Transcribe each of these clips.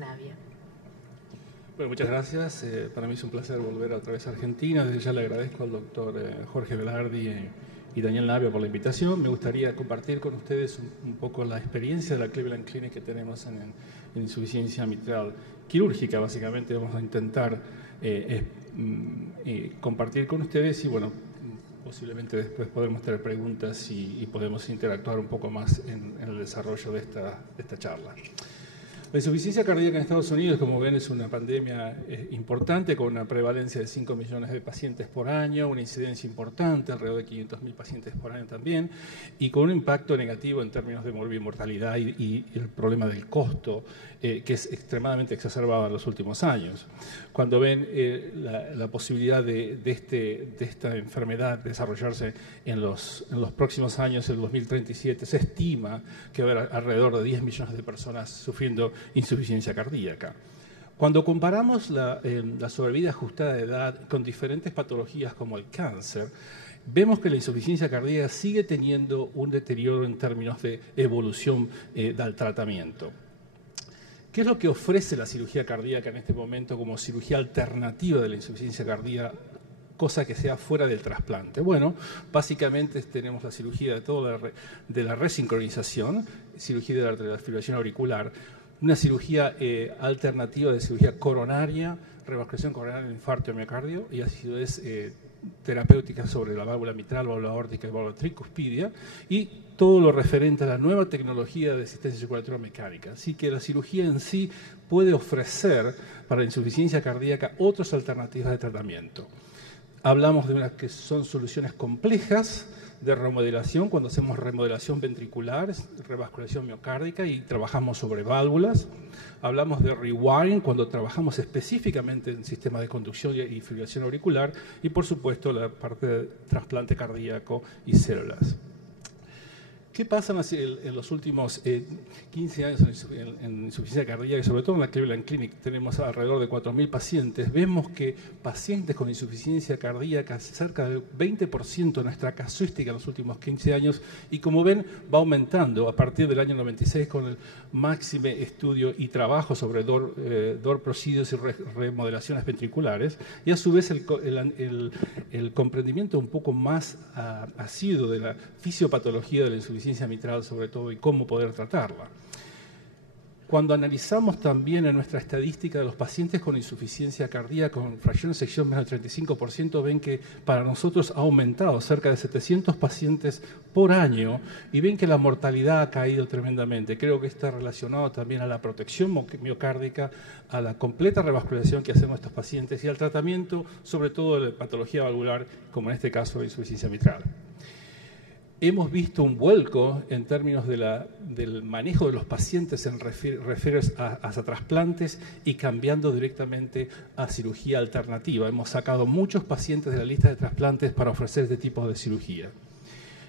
Navia. Bueno, muchas gracias. Para mí es un placer volver otra vez a Argentina. Desde ya le agradezco al doctor Jorge Velardi y Daniel Navia por la invitación. Me gustaría compartir con ustedes un poco la experiencia de la Cleveland Clinic que tenemos en insuficiencia mitral quirúrgica. Básicamente vamos a intentar compartir con ustedes y bueno, posiblemente después podremos tener preguntas y podemos interactuar un poco más en el desarrollo de esta charla. La insuficiencia cardíaca en Estados Unidos, como ven, es una pandemia importante con una prevalencia de 5 millones de pacientes por año, una incidencia importante, alrededor de 500.000 pacientes por año también, y con un impacto negativo en términos de mortalidad y el problema del costo, que es extremadamente exacerbado en los últimos años. Cuando ven la posibilidad de esta enfermedad desarrollarse en los próximos años, en el 2037, se estima que va a haber alrededor de 10 millones de personas sufriendo insuficiencia cardíaca. Cuando comparamos la sobrevida ajustada de edad con diferentes patologías como el cáncer, vemos que la insuficiencia cardíaca sigue teniendo un deterioro en términos de evolución del tratamiento. ¿Qué es lo que ofrece la cirugía cardíaca en este momento como cirugía alternativa de la insuficiencia cardíaca, cosa que sea fuera del trasplante? Bueno, básicamente tenemos la cirugía de la resincronización, cirugía de la fibrilación auricular, una cirugía alternativa de cirugía coronaria, revascularización coronaria en infarto de miocardio y acidez terapéutica sobre la válvula mitral, válvula aórtica y válvula tricuspidia, y todo lo referente a la nueva tecnología de asistencia circulatoria mecánica. Así que la cirugía en sí puede ofrecer para la insuficiencia cardíaca otras alternativas de tratamiento. Hablamos de unas que son soluciones complejas de remodelación, cuando hacemos remodelación ventricular, revascularización miocárdica y trabajamos sobre válvulas. Hablamos de rewiring, cuando trabajamos específicamente en sistemas de conducción y fibrilación auricular. Y por supuesto la parte de trasplante cardíaco y células. ¿Qué pasa en los últimos 15 años en insuficiencia cardíaca y sobre todo en la Cleveland Clinic? Tenemos alrededor de 4.000 pacientes. Vemos que pacientes con insuficiencia cardíaca, cerca del 20% de nuestra casuística en los últimos 15 años, y como ven va aumentando a partir del año 96 con el máximo estudio y trabajo sobre DOR procedures y remodelaciones ventriculares, y a su vez el comprendimiento un poco más asiduo de la fisiopatología de la insuficiencia mitral sobre todo y cómo poder tratarla. Cuando analizamos también en nuestra estadística de los pacientes con insuficiencia cardíaca con fracción de sección menos del 35%, ven que para nosotros ha aumentado cerca de 700 pacientes por año y ven que la mortalidad ha caído tremendamente. Creo que está relacionado también a la protección miocárdica, a la completa revascularización que hacemos estos pacientes y al tratamiento, sobre todo de la patología valvular, como en este caso de insuficiencia mitral. Hemos visto un vuelco en términos del manejo de los pacientes en refieres a trasplantes y cambiando directamente a cirugía alternativa. Hemos sacado muchos pacientes de la lista de trasplantes para ofrecer este tipo de cirugía.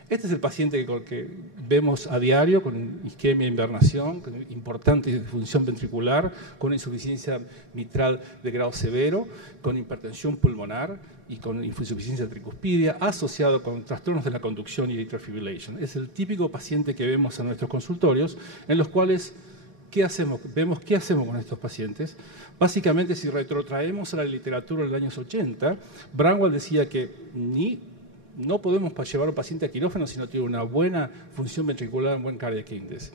Este es el paciente que vemos a diario con isquemia e invernación, con importante disfunción ventricular, con insuficiencia mitral de grado severo, con hipertensión pulmonar y con insuficiencia tricuspidia, asociado con trastornos de la conducción y atrial fibrillation. Es el típico paciente que vemos en nuestros consultorios, en los cuales vemos qué hacemos con estos pacientes. Básicamente, si retrotraemos a la literatura de los años 80, Braunwald decía que no podemos llevar a un paciente a quirófano si no tiene una buena función ventricular, un buen cardiac index.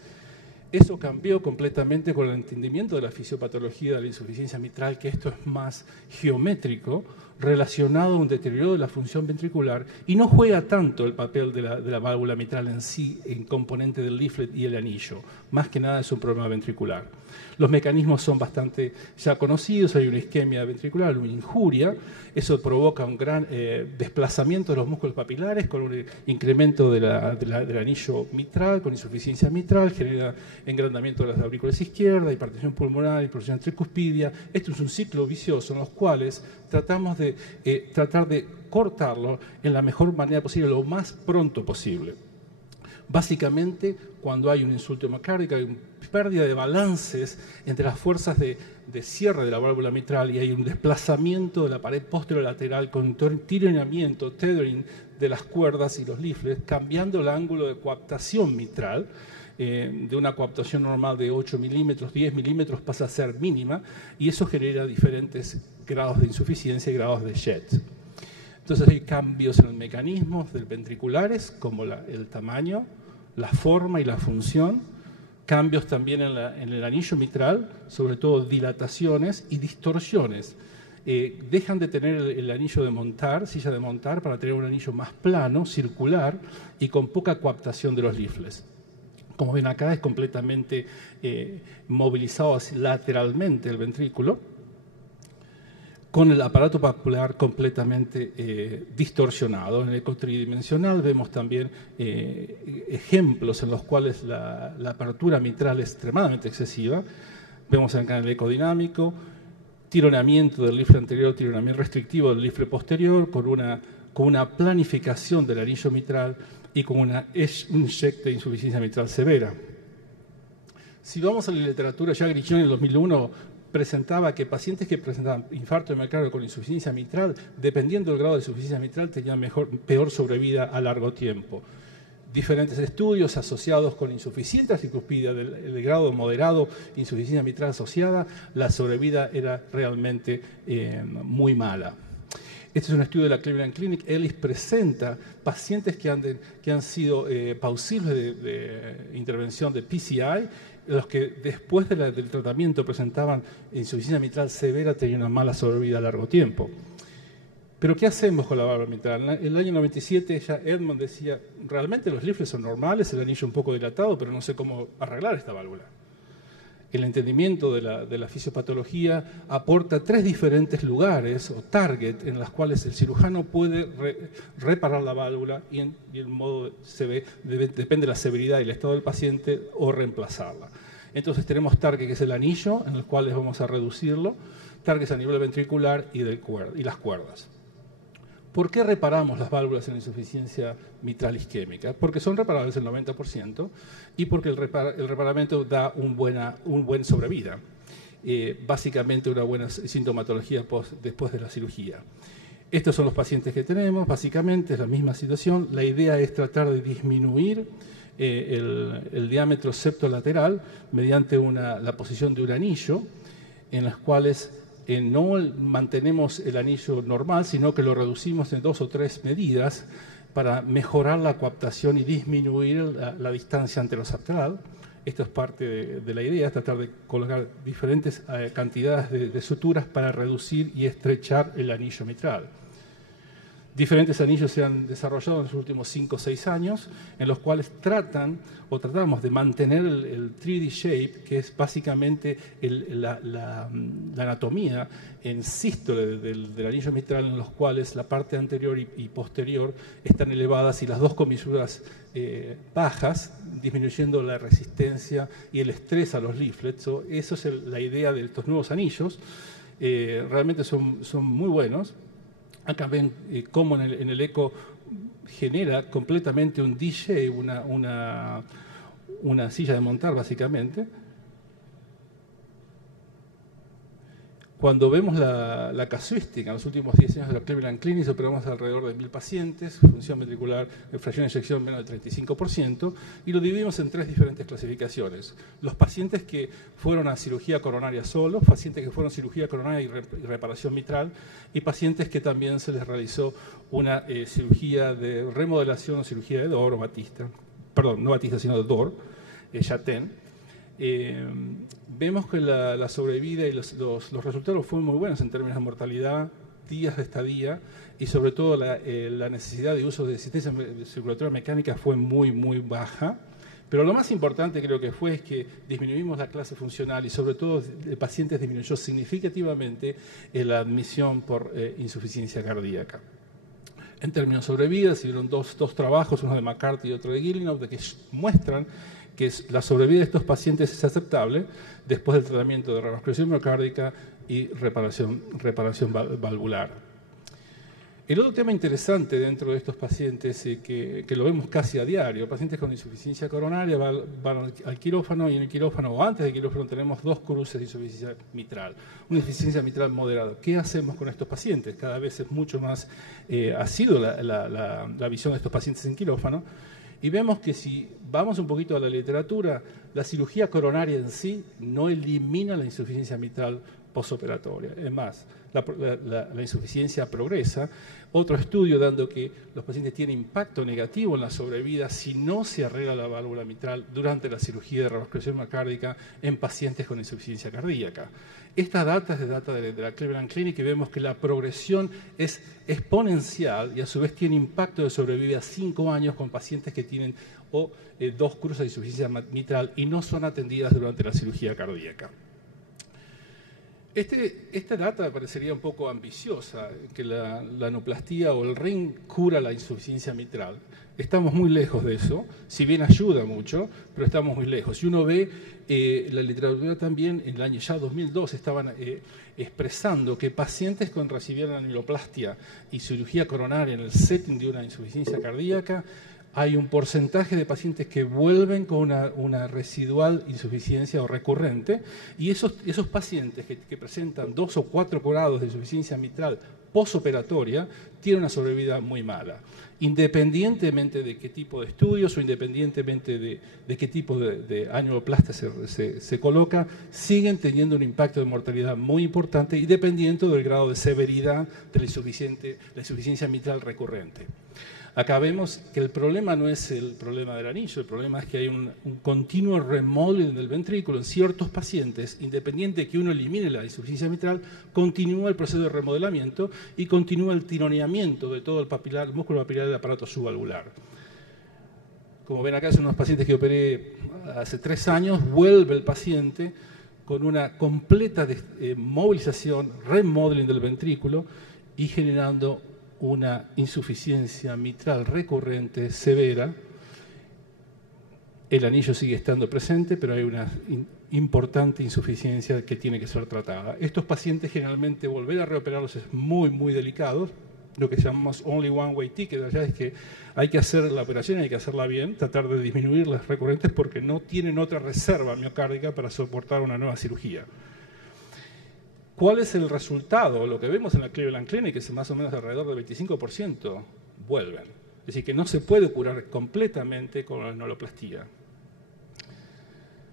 Eso cambió completamente con el entendimiento de la fisiopatología de la insuficiencia mitral, que esto es más geométrico, relacionado a un deterioro de la función ventricular y no juega tanto el papel de la válvula mitral en sí, en componente del leaflet y el anillo. Más que nada es un problema ventricular. Los mecanismos son bastante ya conocidos, hay una isquemia ventricular, una injuria, eso provoca un gran desplazamiento de los músculos papilares con un incremento del anillo mitral, con insuficiencia mitral, genera engrandamiento de las aurículas izquierdas, hipertensión pulmonar, hipertensión tricuspidia. Esto es un ciclo vicioso en los cuales tratamos de tratar de cortarlo en la mejor manera posible, lo más pronto posible. Básicamente, cuando hay un insulto miocárdico, hay una pérdida de balances entre las fuerzas de cierre de la válvula mitral y hay un desplazamiento de la pared posterolateral con tironamiento, tethering de las cuerdas y los leaflets, cambiando el ángulo de coaptación mitral. de una coaptación normal de 8 milímetros, 10 milímetros, pasa a ser mínima, y eso genera diferentes grados de insuficiencia y grados de shed. Entonces hay cambios en los mecanismos del ventriculares, como el tamaño, la forma y la función, cambios también en el anillo mitral, sobre todo dilataciones y distorsiones. Dejan de tener el anillo de montar, silla de montar, para tener un anillo más plano, circular y con poca coaptación de los leaflets. Como ven acá, es completamente movilizado lateralmente el ventrículo, con el aparato papular completamente distorsionado. En el eco tridimensional vemos también ejemplos en los cuales la apertura mitral es extremadamente excesiva. Vemos acá en el eco dinámico, tironeamiento del leaflet anterior, tironeamiento restrictivo del leaflet posterior, con una planificación del anillo mitral y con un check de insuficiencia mitral severa. Si vamos a la literatura, ya Grigioni en el 2001 presentaba que pacientes que presentaban infarto de miocardio con insuficiencia mitral, dependiendo del grado de insuficiencia mitral, tenían peor sobrevida a largo tiempo. Diferentes estudios asociados con insuficiencia tricuspidia del grado moderado, insuficiencia mitral asociada, la sobrevida era realmente muy mala. Este es un estudio de la Cleveland Clinic. Ellis presenta pacientes que han sido pausibles de intervención de PCI, los que después del tratamiento presentaban insuficiencia mitral severa, tenían una mala sobrevida a largo tiempo. Pero ¿qué hacemos con la válvula mitral? En el año 97 ya Edmond decía, realmente los leaflets son normales, el anillo un poco dilatado, pero no sé cómo arreglar esta válvula. El entendimiento de la fisiopatología aporta 3 diferentes lugares o target en los cuales el cirujano puede reparar la válvula y el modo depende de la severidad y el estado del paciente, o reemplazarla. Entonces tenemos target, que es el anillo, en el cual vamos a reducirlo, targets a nivel ventricular y las cuerdas. ¿Por qué reparamos las válvulas en insuficiencia mitral isquémica? Porque son reparables el 90% y porque el reparamiento da un buen sobrevida. Básicamente una buena sintomatología después de la cirugía. Estos son los pacientes que tenemos, básicamente es la misma situación. La idea es tratar de disminuir el diámetro septolateral mediante la posición de un anillo, en las cuales no mantenemos el anillo normal, sino que lo reducimos en 2 o 3 medidas para mejorar la coaptación y disminuir la distancia anteroseptal. Esto es parte de la idea, es tratar de colocar diferentes cantidades de suturas para reducir y estrechar el anillo mitral. Diferentes anillos se han desarrollado en los últimos 5 o 6 años, en los cuales tratamos de mantener el 3D shape, que es básicamente la anatomía en sístole del anillo mitral, en los cuales la parte anterior y posterior están elevadas y las 2 comisuras bajas, disminuyendo la resistencia y el estrés a los leaflets. Eso es la idea de estos nuevos anillos. Realmente son muy buenos. Acá ven cómo en el eco genera completamente un DJ, una silla de montar básicamente. Cuando vemos la casuística, en los últimos 10 años de la Cleveland Clinic operamos alrededor de 1000 pacientes, función ventricular, fracción de eyección menos del 35%, y lo dividimos en 3 diferentes clasificaciones. Los pacientes que fueron a cirugía coronaria solos, pacientes que fueron a cirugía coronaria y reparación mitral, y pacientes que también se les realizó una cirugía de remodelación o cirugía de Dor o Batista, perdón, no Batista sino de Dor, Chaten. Vemos que la sobrevida y los resultados fueron muy buenos en términos de mortalidad, días de estadía y sobre todo la necesidad de uso de asistencia circulatoria mecánica fue muy, muy baja. Pero lo más importante creo que fue es que disminuimos la clase funcional y sobre todo el paciente disminuyó significativamente la admisión por insuficiencia cardíaca. En términos de sobrevida, se dieron dos trabajos, uno de McCarthy y otro de Gillingham, que muestran que la sobrevida de estos pacientes es aceptable después del tratamiento de revascularización miocárdica y reparación valvular. El otro tema interesante dentro de estos pacientes, que lo vemos casi a diario, pacientes con insuficiencia coronaria van al quirófano y en el quirófano o antes del quirófano tenemos 2 cruces de insuficiencia mitral, una insuficiencia mitral moderada. ¿Qué hacemos con estos pacientes? Cada vez es mucho más ha sido la visión de estos pacientes en quirófano. Y vemos que si vamos un poquito a la literatura, la cirugía coronaria en sí no elimina la insuficiencia mitral postoperatoria. Es más, la insuficiencia progresa. Otro estudio dando que los pacientes tienen impacto negativo en la sobrevida si no se arregla la válvula mitral durante la cirugía de revascularización miocárdica en pacientes con insuficiencia cardíaca. Esta data es de data de la Cleveland Clinic y vemos que la progresión es exponencial y a su vez tiene impacto de sobrevida a 5 años con pacientes que tienen 2 cruces de insuficiencia mitral y no son atendidas durante la cirugía cardíaca. Esta data me parecería un poco ambiciosa, que la anoplastía o el ring cura la insuficiencia mitral. Estamos muy lejos de eso, si bien ayuda mucho, pero estamos muy lejos. Y uno ve, la literatura también, en el año ya 2002, estaban expresando que pacientes con recibieron angioplastia y cirugía coronaria en el setting de una insuficiencia cardíaca, hay un porcentaje de pacientes que vuelven con una residual insuficiencia o recurrente, y esos pacientes que presentan 2 o 4 grados de insuficiencia mitral posoperatoria tienen una sobrevida muy mala. Independientemente de qué tipo de estudios o independientemente de qué tipo de angioplastia se coloca, siguen teniendo un impacto de mortalidad muy importante y dependiendo del grado de severidad de la insuficiencia mitral recurrente. Acá vemos que el problema no es el problema del anillo, el problema es que hay un continuo remodeling del ventrículo en ciertos pacientes, independiente de que uno elimine la insuficiencia mitral, continúa el proceso de remodelamiento y continúa el tironeamiento de todo el músculo papilar del aparato subvalvular. Como ven acá, son unos pacientes que operé hace 3 años, vuelve el paciente con una completa movilización, remodeling del ventrículo y generando una insuficiencia mitral recurrente severa. El anillo sigue estando presente, pero hay una importante insuficiencia que tiene que ser tratada. Estos pacientes generalmente volver a reoperarlos es muy, muy delicado. Lo que llamamos only one way ticket, allá es que hay que hacer la operación y hay que hacerla bien, tratar de disminuir las recurrentes porque no tienen otra reserva miocárdica para soportar una nueva cirugía. ¿Cuál es el resultado? Lo que vemos en la Cleveland Clinic es más o menos alrededor del 25% vuelven. Es decir, que no se puede curar completamente con la enoplastía.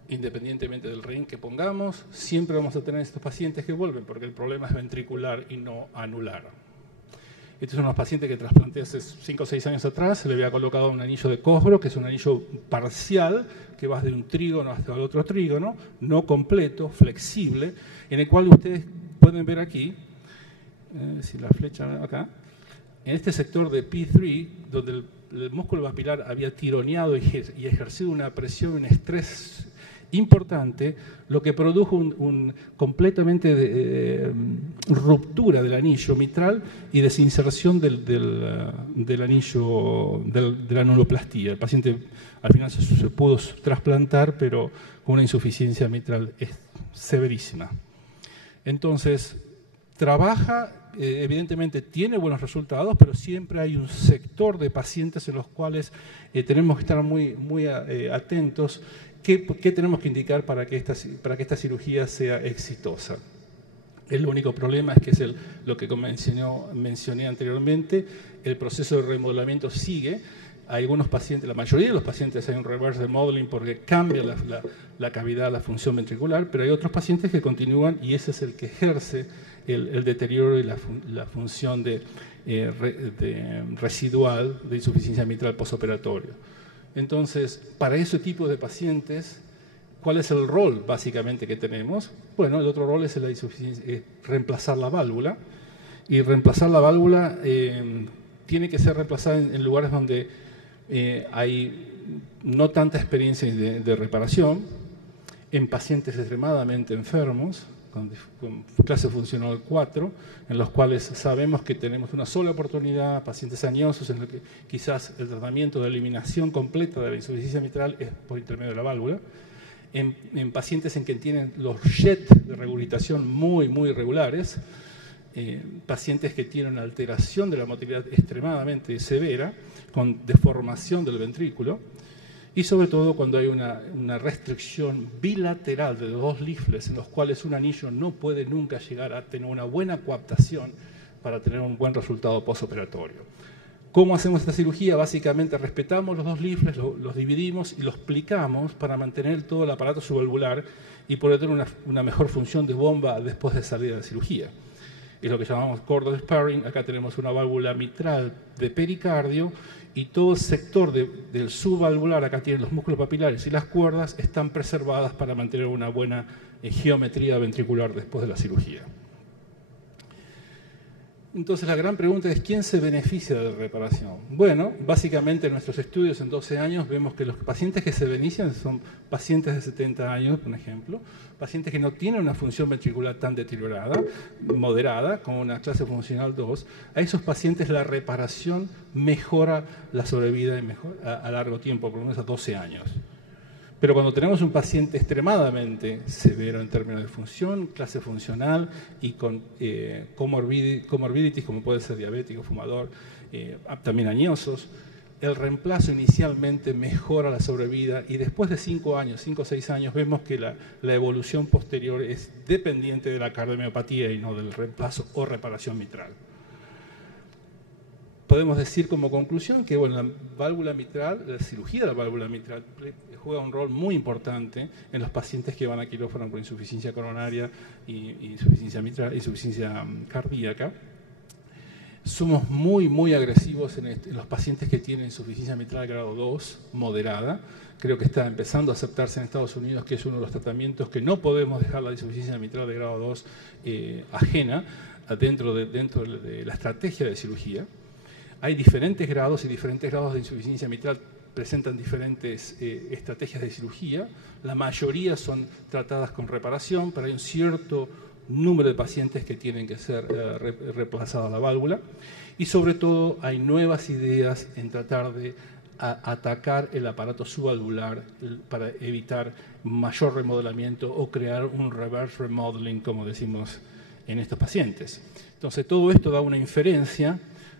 Independientemente del ring que pongamos, siempre vamos a tener estos pacientes que vuelven porque el problema es ventricular y no anular. Estos son los pacientes que trasplanté hace 5 o 6 años atrás. Se le había colocado un anillo de Cosgrove, que es un anillo parcial, que va de un trígono hasta el otro trígono, no completo, flexible, en el cual ustedes pueden ver aquí, si la flecha acá, en este sector de P3, donde el músculo papilar había tironeado y ejercido una presión, un estrés importante, lo que produjo completamente ruptura del anillo mitral y desinserción del anillo, de la anuloplastía. El paciente al final se pudo trasplantar, pero con una insuficiencia mitral severísima. Entonces, trabaja, evidentemente tiene buenos resultados, pero siempre hay un sector de pacientes en los cuales tenemos que estar muy atentos. ¿Qué tenemos que indicar para que esta cirugía sea exitosa? El único problema es que es lo que mencioné anteriormente, el proceso de remodelamiento sigue. Hay algunos pacientes, la mayoría de los pacientes hay un reverse remodeling porque cambia la cavidad, la función ventricular, pero hay otros pacientes que continúan y ese es el que ejerce el deterioro y la función residual de insuficiencia mitral postoperatoria. Entonces, para ese tipo de pacientes, ¿cuál es el rol básicamente que tenemos? Bueno, el otro rol es reemplazar la válvula. Y reemplazar la válvula tiene que ser reemplazada en lugares donde hay no tanta experiencia de reparación, en pacientes extremadamente enfermos, con clase funcional 4, en los cuales sabemos que tenemos una sola oportunidad, pacientes añosos, en los que quizás el tratamiento de eliminación completa de la insuficiencia mitral es por intermedio de la válvula, en pacientes en que tienen los jets de regurgitación muy, muy irregulares, pacientes que tienen una alteración de la motilidad extremadamente severa, con deformación del ventrículo, y sobre todo cuando hay una restricción bilateral de los 2 leaflets en los cuales un anillo no puede nunca llegar a tener una buena coaptación para tener un buen resultado postoperatorio. ¿Cómo hacemos esta cirugía? Básicamente respetamos los dos leaflets, los dividimos y los plicamos para mantener todo el aparato subvalvular y poder tener una mejor función de bomba después de salir de la cirugía. Es lo que llamamos chordal sparing. Acá tenemos una válvula mitral de pericardio y todo el sector del subvalvular, acá tienen los músculos papilares y las cuerdas, están preservadas para mantener una buena geometría ventricular después de la cirugía. Entonces la gran pregunta es, ¿quién se beneficia de la reparación? Bueno, básicamente en nuestros estudios en 12 años vemos que los pacientes que se benefician son pacientes de 70 años, por ejemplo, pacientes que no tienen una función ventricular tan deteriorada, moderada, como una clase funcional 2. A esos pacientes la reparación mejora la sobrevida a largo tiempo, por lo menos a 12 años. Pero cuando tenemos un paciente extremadamente severo en términos de función, clase funcional y con comorbidities como puede ser diabético, fumador, también añosos, el reemplazo inicialmente mejora la sobrevida y después de 5 años, 5 o 6 años, vemos que la evolución posterior es dependiente de la cardiomiopatía y no del reemplazo o reparación mitral. Podemos decir como conclusión que bueno, la válvula mitral, la cirugía de la válvula mitral juega un rol muy importante en los pacientes que van a quirófano por insuficiencia coronaria y insuficiencia mitral, insuficiencia cardíaca. Somos muy agresivos en los pacientes que tienen insuficiencia mitral grado 2, moderada. Creo que está empezando a aceptarse en Estados Unidos que es uno de los tratamientos que no podemos dejar la insuficiencia mitral de grado 2 ajena dentro de la estrategia de cirugía. Hay diferentes grados y diferentes grados de insuficiencia mitral presentan diferentes estrategias de cirugía. La mayoría son tratadas con reparación, pero hay un cierto número de pacientes que tienen que ser reemplazadas la válvula. Y sobre todo hay nuevas ideas en tratar de atacar el aparato subvalvular para evitar mayor remodelamiento o crear un reverse remodeling, como decimos en estos pacientes. Entonces todo esto da una inferencia.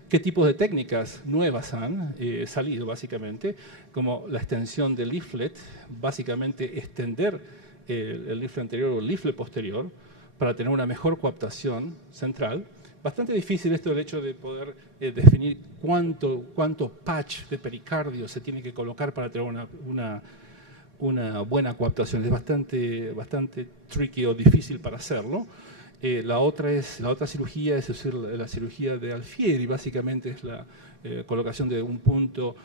¿Qué tipos de técnicas nuevas han salido, básicamente? Como la extensión del leaflet, básicamente extender el leaflet anterior o el leaflet posterior para tener una mejor coaptación central. Bastante difícil esto del hecho de poder definir cuánto patch de pericardio se tiene que colocar para tener una buena coaptación. Es bastante tricky o difícil para hacerlo. La otra cirugía es decir, la cirugía de Alfieri, básicamente es la colocación de un punto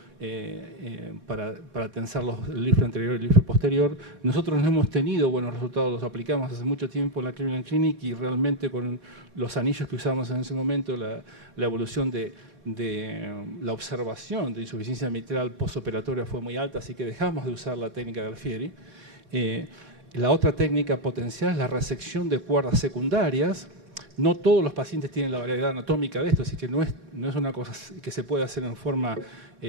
para tensar el leaflet anterior y el leaflet posterior. Nosotros no hemos tenido buenos resultados, los aplicamos hace mucho tiempo en la Cleveland Clinic y realmente con los anillos que usamos en ese momento, la evolución de la observación de insuficiencia mitral postoperatoria fue muy alta, así que dejamos de usar la técnica de Alfieri. La otra técnica potencial es la resección de cuerdas secundarias. No todos los pacientes tienen la variedad anatómica de esto, así que no es una cosa que se puede hacer en forma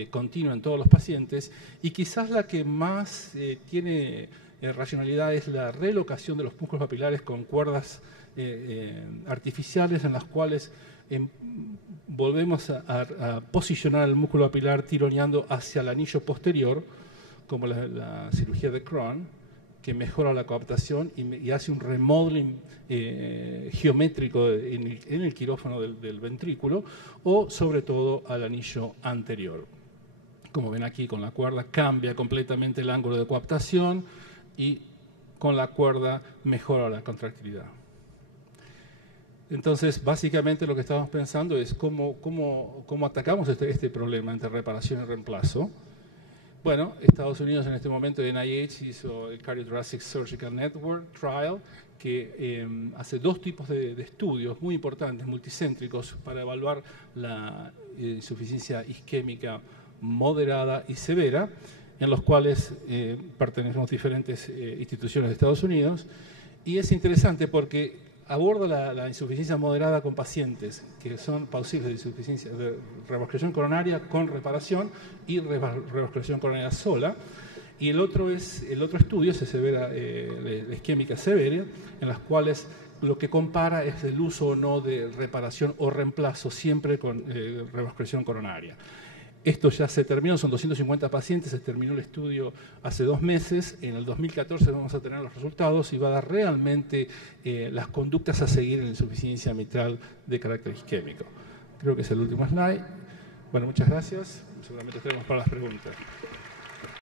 continua en todos los pacientes. Y quizás la que más tiene racionalidad es la relocación de los músculos papilares con cuerdas artificiales en las cuales volvemos a posicionar el músculo papilar tironeando hacia el anillo posterior, como la cirugía de Crohn, que mejora la coaptación y hace un remodeling geométrico en el quirófano del ventrículo o sobre todo al anillo anterior. Como ven aquí con la cuerda cambia completamente el ángulo de coaptación y con la cuerda mejora la contractilidad. Entonces, básicamente lo que estamos pensando es cómo atacamos este problema entre reparación y reemplazo. Bueno, Estados Unidos en este momento, NIH hizo el Cardiothoracic Surgical Network Trial, que hace 2 tipos de estudios muy importantes, multicéntricos, para evaluar la insuficiencia isquémica moderada y severa, en los cuales pertenecemos a diferentes instituciones de Estados Unidos. Y es interesante porque aborda la insuficiencia moderada con pacientes que son pausibles de insuficiencia de revasculación coronaria con reparación y revasculación coronaria sola. Y el otro estudio es severa, la isquémica severa, en las cuales lo que compara es el uso o no de reparación o reemplazo siempre con revasculación coronaria. Esto ya se terminó, son 250 pacientes, se terminó el estudio hace 2 meses, en el 2014 vamos a tener los resultados y va a dar realmente las conductas a seguir en la insuficiencia mitral de carácter isquémico. Creo que es el último slide. Bueno, muchas gracias. Seguramente estaremos para las preguntas.